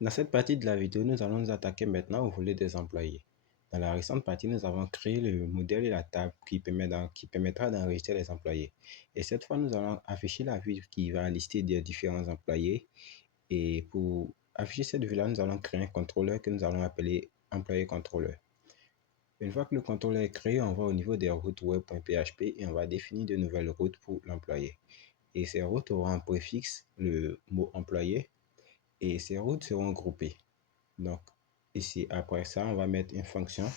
Dans cette partie de la vidéo, nous allons nous attaquer maintenant au volet des employés. Dans la récente partie, nous avons créé le modèle et la table qui permettra d'enregistrer les employés. Et cette fois, nous allons afficher la vue qui va lister des différents employés. Et pour afficher cette vue-là, nous allons créer un contrôleur que nous allons appeler employé contrôleur. Une fois que le contrôleur est créé, on va au niveau des routes web.php et on va définir de nouvelles routes pour l'employé. Et ces routes auront en préfixe le mot employé et ces routes seront groupées. Donc, ici, après ça, on va mettre une fonction.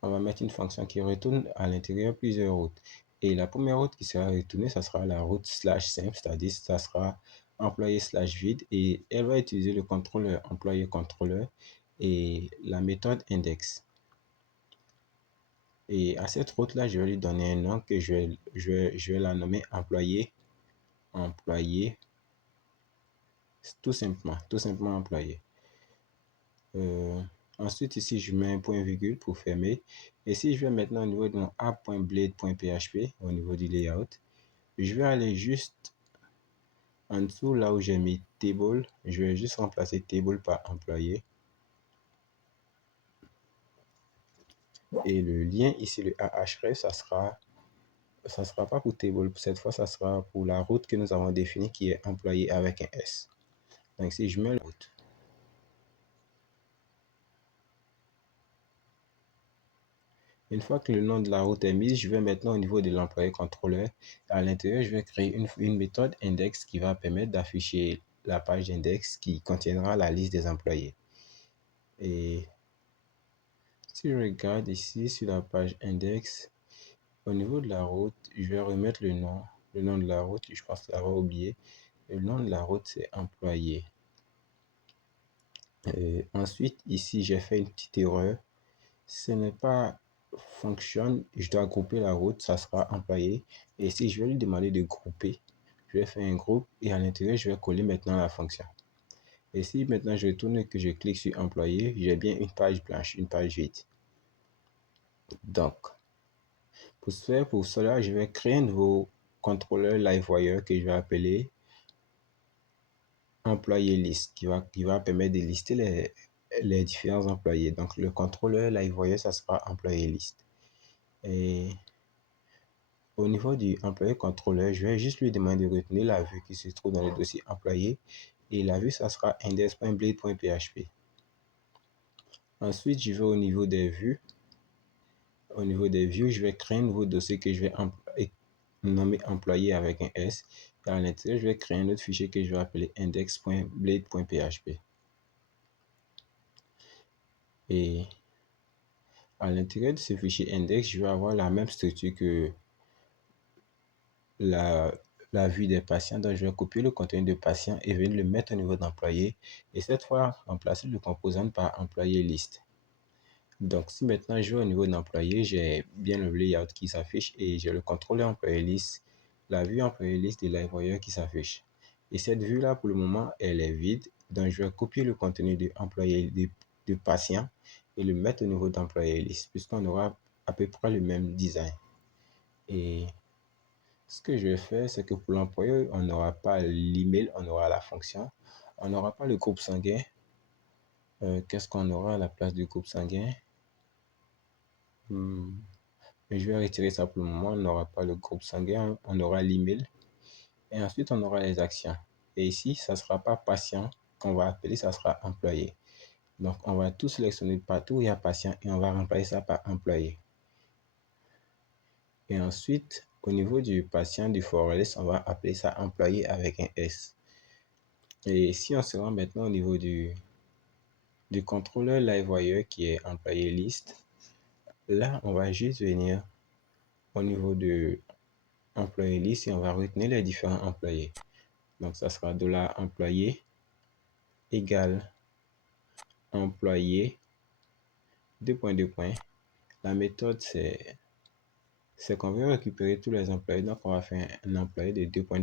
On va mettre une fonction qui retourne à l'intérieur plusieurs routes. Et la première route qui sera retournée, ça sera la route slash simple, c'est-à-dire ça sera employé slash vide. Et elle va utiliser le contrôleur employé contrôleur et la méthode index. Et à cette route-là, je vais lui donner un nom que je vais la nommer employé, tout simplement employé. Ensuite, ici, je mets un point virgule pour fermer. Et si je vais maintenant au niveau de mon app.blade.php, au niveau du layout, je vais aller juste en dessous, là où j'ai mis table. Je vais juste remplacer table par employé. Et le lien ici, le AHREF, ça sera pas pour table. Cette fois, ça sera pour la route que nous avons définie qui est employé avec un S. Donc, si je mets la route, une fois que le nom de la route est mis, je vais maintenant au niveau de l'employé contrôleur. À l'intérieur, je vais créer une méthode index qui va permettre d'afficher la page d'index qui contiendra la liste des employés. Et si je regarde ici sur la page index, au niveau de la route, je vais remettre le nom de la route. Je pense l'avoir oublié. Le nom de la route, c'est employé. Et ensuite, ici, j'ai fait une petite erreur. Ce n'est pas fonction, je dois grouper la route, ça sera employé. Et si je vais lui demander de grouper, je vais faire un groupe et à l'intérieur, je vais coller maintenant la fonction. Et si maintenant je retourne et que je clique sur employé, j'ai bien une page blanche, une page vide. Donc, pour cela, je vais créer un nouveau contrôleur LiveWire que je vais appeler employé list qui va permettre de lister les différents employés. Donc, le contrôleur LiveWire, ça sera employé list. Et au niveau du employé contrôleur, je vais juste lui demander de retenir la vue qui se trouve dans le dossier employé. Et la vue, ça sera index.blade.php. Ensuite, je vais au niveau des vues. Au niveau des vues, je vais créer un nouveau dossier que je vais nommer employé avec un S. Et à l'intérieur, je vais créer un autre fichier que je vais appeler index.blade.php. Et à l'intérieur de ce fichier index, je vais avoir la même structure que la vue des patients. Donc, je vais copier le contenu de patient et venir le mettre au niveau d'employé. Et cette fois, remplacer le composant par employé liste. Donc, si maintenant je vais au niveau d'employé, j'ai bien le layout qui s'affiche et j'ai le contrôleur employé liste, la vue employé liste et l'employeur qui s'affiche. Et cette vue-là, pour le moment, elle est vide. Donc, je vais copier le contenu de employé de patient et le mettre au niveau d'employé liste, puisqu'on aura à peu près le même design. Et ce que je vais faire, c'est que pour l'employé, on n'aura pas l'email, on aura la fonction. On n'aura pas le groupe sanguin. Qu'est-ce qu'on aura à la place du groupe sanguin? Mais je vais retirer ça pour le moment. On n'aura pas le groupe sanguin, on aura l'email. Et ensuite, on aura les actions. Et ici, ça ne sera pas patient qu'on va appeler, ça sera employé. Donc, on va tout sélectionner partout où il y a patient et on va remplacer ça par employé. Et ensuite, au niveau du patient du forest, on va appeler ça employé avec un S. Et si on se rend maintenant au niveau du contrôleur LiveWire qui est employé liste, là, on va juste venir au niveau de employé liste et on va retenir les différents employés. Donc, ça sera $employé égale employé, deux points. La méthode, c'est qu'on veut récupérer tous les employés. Donc, on va faire un employé de deux points,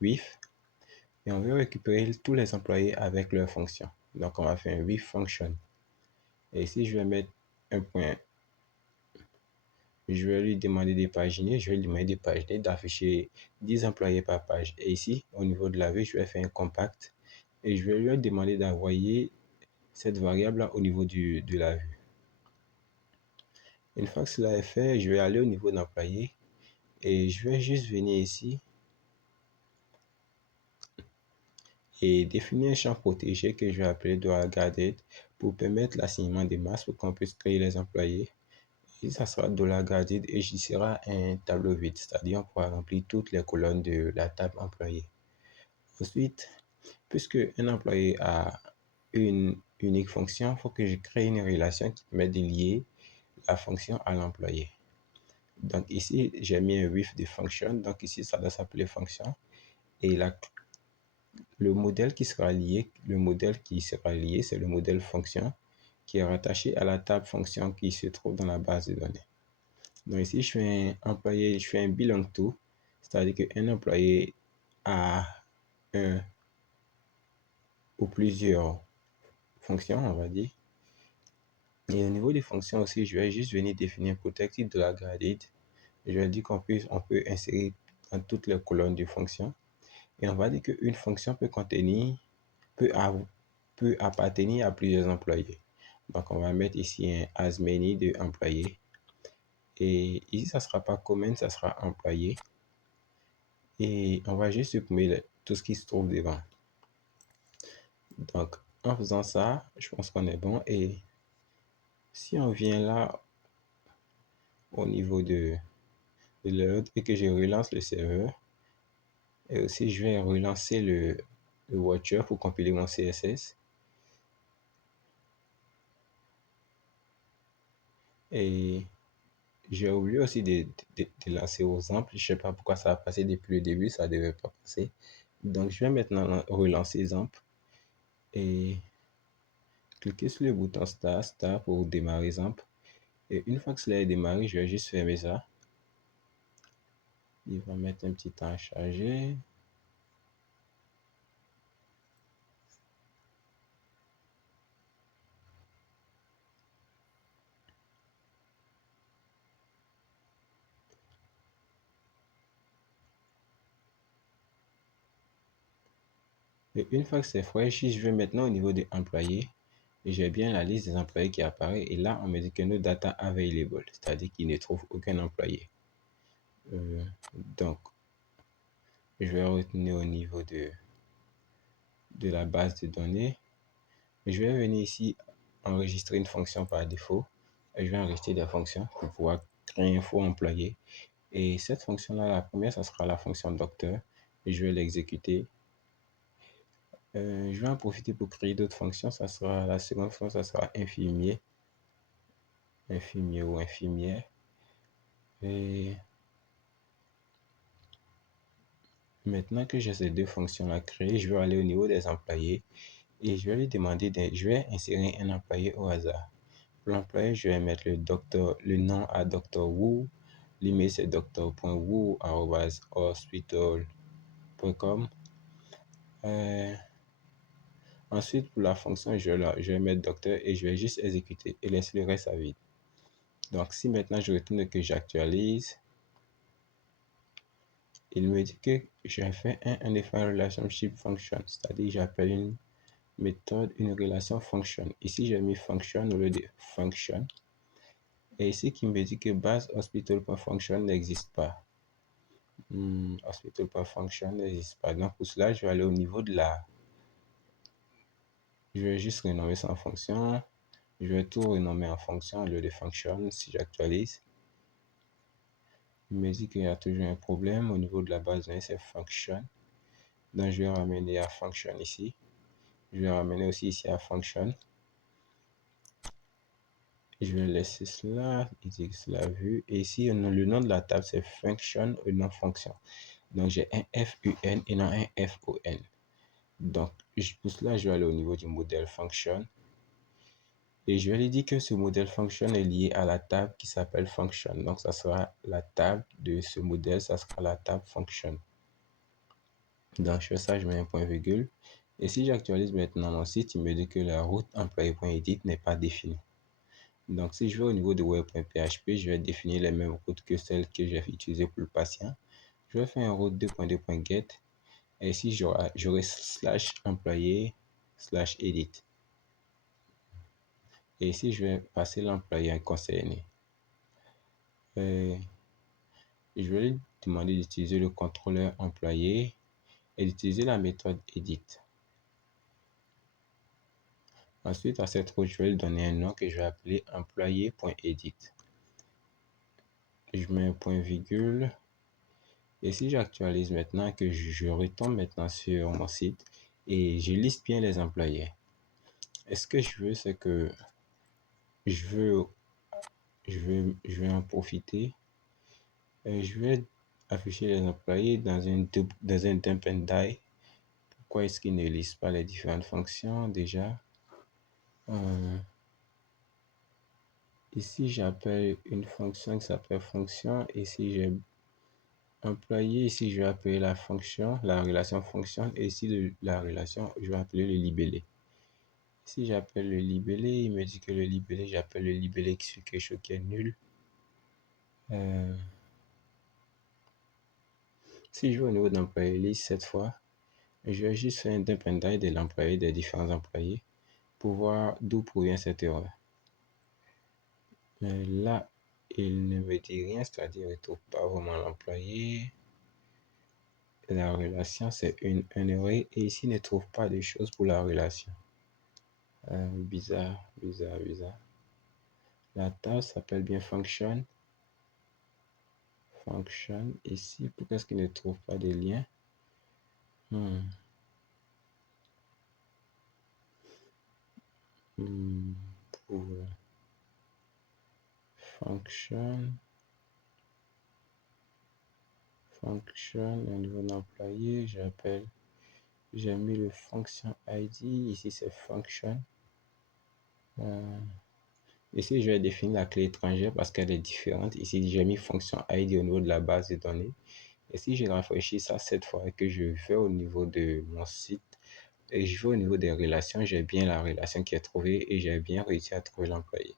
with. Et on veut récupérer tous les employés avec leur fonction. Donc, on va faire un with function. Et ici, je vais mettre un point Je vais lui demander de paginer, je vais lui demander de paginer, d'afficher 10 employés par page. Et ici, au niveau de la vue, je vais faire un compact et je vais lui demander d'envoyer cette variable-là au niveau de la vue. Une fois que cela est fait, je vais aller au niveau d'employé et je vais juste venir ici et définir un champ protégé que je vais appeler $guarded pour permettre l'assignement des masses pour qu'on puisse créer les employés. Et ça sera $guarded et j'y sera un tableau vide, c'est-à-dire on pourra remplir toutes les colonnes de la table employé. Ensuite, puisque un employé a une unique fonction, il faut que je crée une relation qui permet de lier la fonction à l'employé. Donc ici, j'ai mis un with de function. Donc ici, ça doit s'appeler fonction. Et le modèle qui sera lié, c'est le modèle fonction qui est rattaché à la table fonction qui se trouve dans la base de données. Donc ici, je fais un employé, je fais un belong to, c'est-à-dire qu'un employé a un ou plusieurs fonctions, on va dire. Et au niveau des fonctions aussi, je vais juste venir définir protected $guarded. Je vais dire on peut insérer dans toutes les colonnes de fonctions. Et on va dire qu'une fonction peut, peut appartenir à plusieurs employés. Donc, on va mettre ici un as many de employés. Et ici, ça ne sera pas common, ça sera employé. Et on va juste supprimer tout ce qui se trouve devant. Donc, en faisant ça, je pense qu'on est bon. Et si on vient là au niveau de load et que je relance le serveur, et aussi je vais relancer le watcher pour compiler mon CSS. Et j'ai oublié aussi de lancer aux exemples. Je sais pas pourquoi ça a passé depuis le début, ça devait pas passer. Donc je vais maintenant relancer exemple et cliquer sur le bouton start pour démarrer exemple. Et une fois que cela est démarré, je vais juste fermer ça. Il va mettre un petit temps à charger. Et une fois que c'est fait, je vais maintenant au niveau des employés. Et j'ai bien la liste des employés qui apparaît. Et là, on me dit que no data available, c'est-à-dire qu'il ne trouve aucun employé. Donc, je vais retenir au niveau de la base de données. Je vais venir ici enregistrer une fonction par défaut. Et je vais enregistrer des fonctions pour pouvoir créer un faux employé. Et cette fonction-là, la première, ça sera la fonction docteur. Et je vais l'exécuter. Je vais en profiter pour créer d'autres fonctions. Ça sera la seconde fonction, ça sera infirmier. Infirmier ou infirmière. Et maintenant que j'ai ces deux fonctions-là créées, je vais aller au niveau des employés et je vais lui demander, je vais insérer un employé au hasard. Pour l'employé, je vais mettre le nom à Dr. Wu. L'email, c'est dr.wu@hospital.com. Ensuite, pour la fonction, je vais mettre docteur et je vais juste exécuter et laisser le reste à vide. Donc, si maintenant je retourne que j'actualise, il me dit que j'ai fait un undefined relationship function, c'est-à-dire j'appelle une méthode, une relation function. Ici, j'ai mis function au lieu de function. Et ici, qui me dit que base hospital.function n'existe pas. Hospital.function n'existe pas. Donc, pour cela, je vais aller au niveau de la... Je vais juste renommer ça en fonction. Je vais tout renommer en fonction au lieu de function si j'actualise. Il me dit qu'il y a toujours un problème au niveau de la base de données, c'est function. Donc, je vais ramener à function ici. Je vais ramener aussi ici à function. Je vais laisser cela, la vue. Et ici, le nom de la table, c'est function ou non fonction. Donc, j'ai un FUN et non un FON. Donc, pour cela, je vais aller au niveau du modèle function. Et je vais lui dire que ce modèle function est lié à la table qui s'appelle function. Donc, ça sera la table de ce modèle, ça sera la table function. Donc, je fais ça, je mets un point virgule. Et si j'actualise maintenant mon site, il me dit que la route employé.edit n'est pas définie. Donc, si je vais au niveau de web.php, je vais définir les mêmes routes que celles que j'ai utilisées pour le patient. Je vais faire un route 2.2.get et ici, j'aurai slash employé slash edit. Et ici, je vais passer l'employé concerné. Je vais lui demander d'utiliser le contrôleur employé et d'utiliser la méthode edit. Ensuite, à cette route, je vais lui donner un nom que je vais appeler employé.edit. Je mets un point virgule. Et si j'actualise maintenant, que je retombe maintenant sur mon site et je liste bien les employés. Et ce que je veux, c'est que je veux, je vais en profiter. Je vais afficher les employés dans un dump and die. Pourquoi est-ce qu'ils ne lisent pas les différentes fonctions déjà? Ici, j'appelle une fonction qui s'appelle fonction. Ici, j'ai employé. Ici, je vais appeler la fonction, la relation fonction. Et ici, la relation, je vais appeler le libellé. Si j'appelle le libellé, il me dit que le libellé, j'appelle le libellé qui suit quelque chose qui est nul. Si je vais au niveau d'employé liste cette fois, je vais juste faire un dump and die de l'employé, des différents employés, pour voir d'où provient cette erreur. Mais là, il ne me dit rien, c'est-à-dire qu'il ne trouve pas vraiment l'employé. La relation, c'est un erreur, et ici, il ne trouve pas de choses pour la relation. Bizarre. La table s'appelle bien function. Function. Ici, pourquoi est-ce qu'il ne trouve pas de lien? Pour function, au niveau d'employé, j'ai mis le function ID, ici c'est function. Ici, je vais définir la clé étrangère parce qu'elle est différente. Ici, j'ai mis fonction ID au niveau de la base de données. Et si je rafraîchis ça cette fois et que je vais au niveau de mon site et je vais au niveau des relations, j'ai bien la relation qui est trouvée et j'ai bien réussi à trouver l'employé.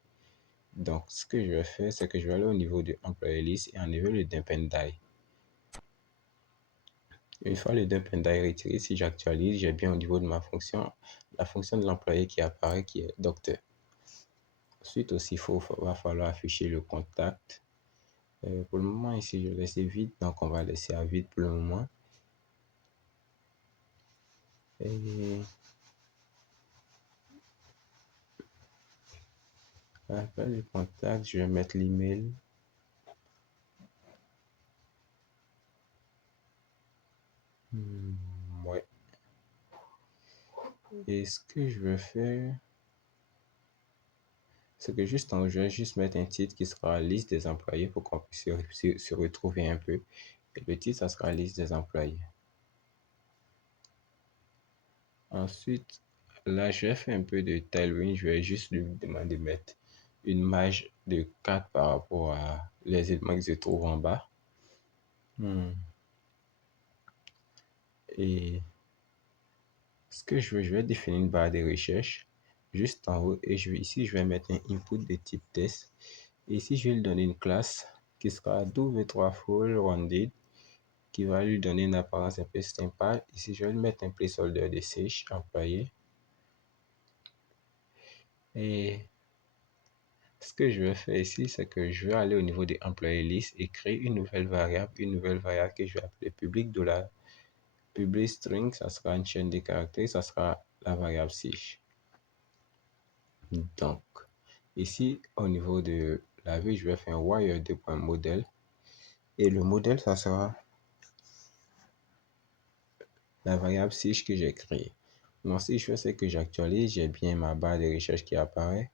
Donc, ce que je vais faire, c'est que je vais aller au niveau de employé list et enlever le dump and die. Une fois le dump and die retiré, si j'actualise, j'ai bien au niveau de ma fonction, la fonction de l'employé qui apparaît, qui est docteur. Ensuite aussi, va falloir afficher le contact. Pour le moment, ici, je laisse vide, donc on va laisser à vide pour le moment. Et après le contact, je vais mettre l'email. Ouais. Et ce que je vais faire, c'est que je vais juste mettre un titre qui sera la liste des employés pour qu'on puisse se retrouver un peu. Et le titre, ça sera la liste des employés. Ensuite, là, je vais faire un peu de tailoring. Je vais juste lui demander de mettre une marge de 4 par rapport à les éléments qui se trouvent en bas. Et ce que je vais définir une barre de recherche juste en haut. Et ici, je vais mettre un input de type test. Et ici, je vais lui donner une classe qui sera w3full rounded qui va lui donner une apparence un peu sympa. Ici, je vais lui mettre un placeholder de search employé. Et ce que je vais faire ici, c'est que je vais aller au niveau des employés list et créer une nouvelle variable que je vais appeler public $. Public string, ça sera une chaîne de caractères, ça sera la variable search. Donc, ici, au niveau de la vue, je vais faire un wire de point modèle. Et le modèle, ça sera la variable search que j'ai créée. Donc, si je fais ce que j'actualise, j'ai bien ma barre de recherche qui apparaît.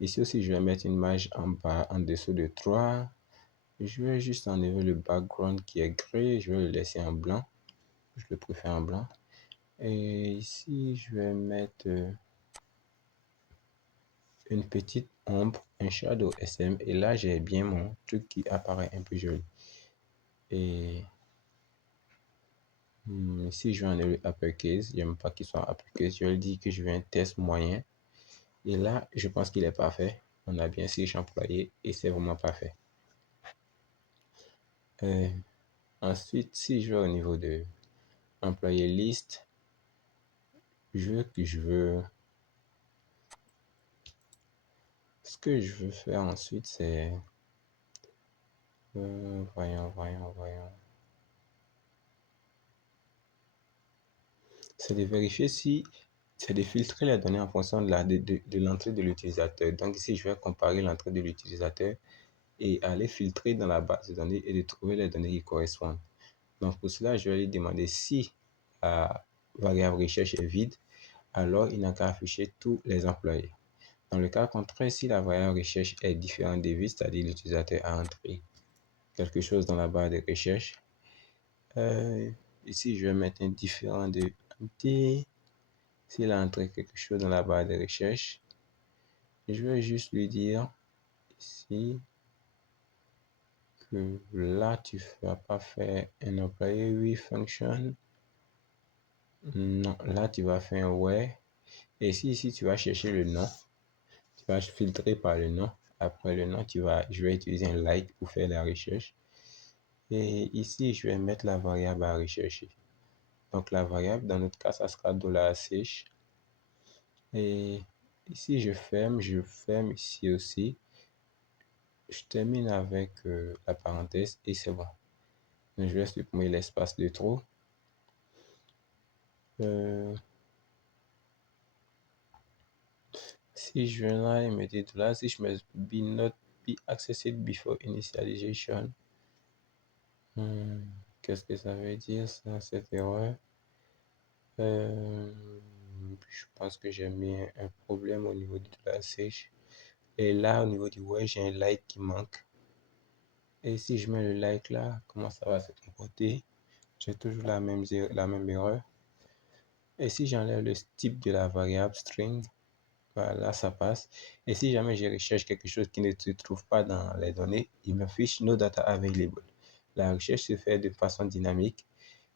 Ici aussi, je vais mettre une marge en bas, en dessous de 3. Je vais juste enlever le background qui est gris. Je vais le laisser en blanc. Je le préfère en blanc. Et ici, je vais mettre une petite ombre, un shadow SM. Et là, j'ai bien mon truc qui apparaît un peu joli. Et ici, je vais enlever uppercase. J'aime pas qu'il soit uppercase. Je vais dire que je veux un test moyen. Et là, je pense qu'il est parfait. On a bien 6 employés et c'est vraiment parfait. Euh, Ensuite, si je vais au niveau de employé liste, je veux, ce que je veux faire ensuite, c'est, voyons. C'est de vérifier si, c'est de filtrer les données en fonction de l'entrée de l'utilisateur. Donc ici, je vais comparer l'entrée de l'utilisateur et aller filtrer dans la base de données et de trouver les données qui correspondent. Donc pour cela, je vais lui demander si la variable recherche est vide, alors il n'a qu'à afficher tous les employés. Dans le cas contraire, si la variable recherche est différente de vide, c'est-à-dire l'utilisateur a entré quelque chose dans la barre de recherche, ici je vais mettre un différent de empty. S'il a entré quelque chose dans la barre de recherche, je vais juste lui dire ici que là tu ne vas pas faire un employé oui function. Non, là tu vas faire un where. Et ici tu vas chercher le nom, tu vas filtrer par le nom. Après le nom, je vais utiliser un like pour faire la recherche. Et ici, je vais mettre la variable à rechercher. Donc la variable, dans notre cas, ça sera $. Et ici, je ferme ici aussi. Je termine avec la parenthèse et c'est bon. Donc, je vais supprimer l'espace de trop. Si je viens là, il me dit là, si je mets be not be accessible before initialization. Qu'est-ce que ça veut dire ça, cette erreur? Je pense que j'ai mis un problème au niveau de la sèche. Et là, au niveau du web, j'ai un like qui manque. Et si je mets le like là, comment ça va se comporter? J'ai toujours la même erreur. Et si j'enlève le type de la variable string, voilà, ça passe. Et si jamais je recherche quelque chose qui ne se trouve pas dans les données, il m'affiche no data available. La recherche se fait de façon dynamique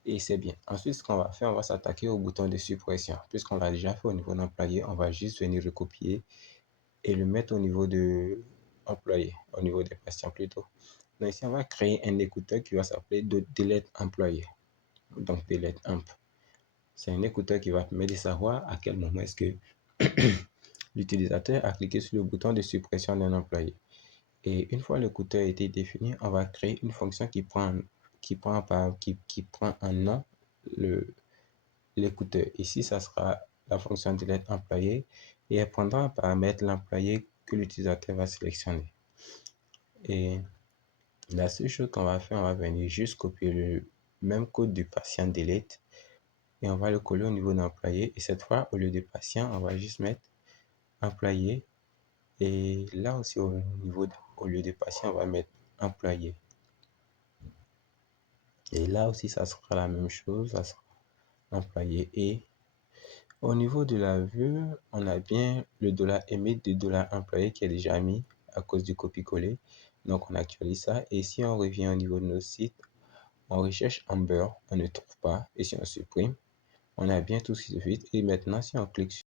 et c'est bien. Ensuite, ce qu'on va faire, on va s'attaquer au bouton de suppression. Puisqu'on l'a déjà fait au niveau d'employé, on va juste venir recopier et le mettre au niveau de employé, au niveau des patients plutôt. Donc ici, on va créer un écouteur qui va s'appeler delete employé. Donc delete amp. C'est un écouteur qui va permettre de savoir à quel moment est-ce que l'utilisateur a cliqué sur le bouton de suppression d'un employé. Et une fois l'écouteur a été défini, on va créer une fonction qui prend en nom l'écouteur. Ici, ça sera la fonction delete employé et elle prendra en paramètre l'employé que l'utilisateur va sélectionner. Et la seule chose qu'on va faire, on va venir juste copier le même code du patient delete et on va le coller au niveau d'employé. Et cette fois, au lieu de patient, on va juste mettre employé. Et là aussi, au lieu de patient, on va mettre employé. Et là aussi, ça sera la même chose, ça sera employé. Et au niveau de la vue, on a bien le $emit de $employé qui est déjà mis à cause du copier-coller. Donc, on actualise ça. Et si on revient au niveau de nos sites, on recherche Amber, on ne trouve pas. Et si on supprime, on a bien tout ce qui se fait. Et maintenant, si on clique sur